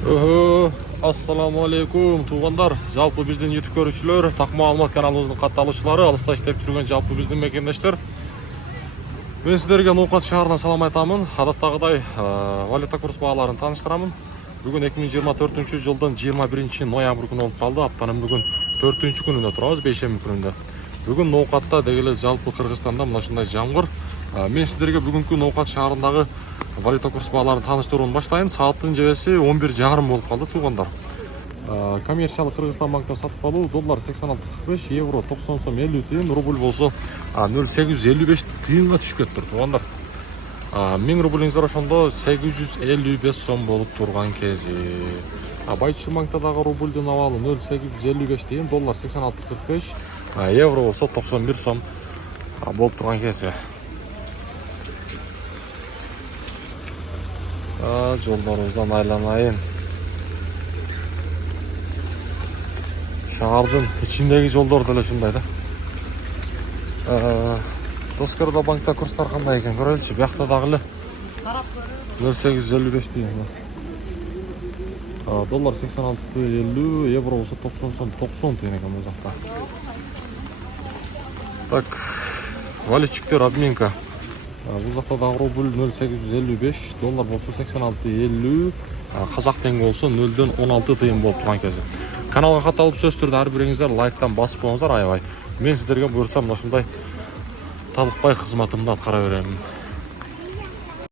Ассаламу алейкум туугандар. Жалпы биздин YouTube көрүүчүлөр, Такма Алмат каналыбыздын катталуучулары, алыста иштеп жүргөн жалпы биздин мекендештер. Мен сиздерге Ноокат шаарынан салам айтамын. Адаттагыдай валюта курс бааларын тааныштырамын. Бүгүн 2024-жылдын 21-ноябрь күнү болуп калды. Аптанын бүгүн 4-күнүндө турабыз, бейшемби күнүндө. Бүгүн Ноокатта дегеле жалпы Кыргызстанда мына ушундай жамгыр. Мен сиздерге бүгүнкү Ноокат шаарындагы валюта курс бааларын тааныштырууну баштайын. Сааттын жебеси 11:30 болуп калды туугандар. Коммерциялык Кыргызстан банкта сатып алуу доллар 86.45, евро 90 сом 50 тыйын, рубль болсо 0,855 тыйынга түшүп кетиптир туугандар. 1000 рублиңиздер ошондо 855 сом болуп турган кези. Байчу банкта дагы рубльдун абалы 0,855 тыйын, доллар 86.45, евро болсо 91 сом болуп турган кези. Жолдорубуздан айланайын. Шаардын ичиндеги жолдор деле ушундай да. Доскордо банкта курстар кандай экен көрөлүчү. Биякта дагы эле 0,855 тыйын. Доллар 86.50, евро болсо 90 сом 90 тыйын экен бул жакта. Так, валютчиктер админка. Бул жакта дагы рубль 0,855, доллар болсо 86.50, казак теңге болсо 0,16 тыйын болуп турган кези. Каналга катталып сөз түрдө ар бириңиздер лайктан басып коюңуздар, аябай. Мен сиздерге буйрсам ушундай талыкпай кызматымды аткара берем.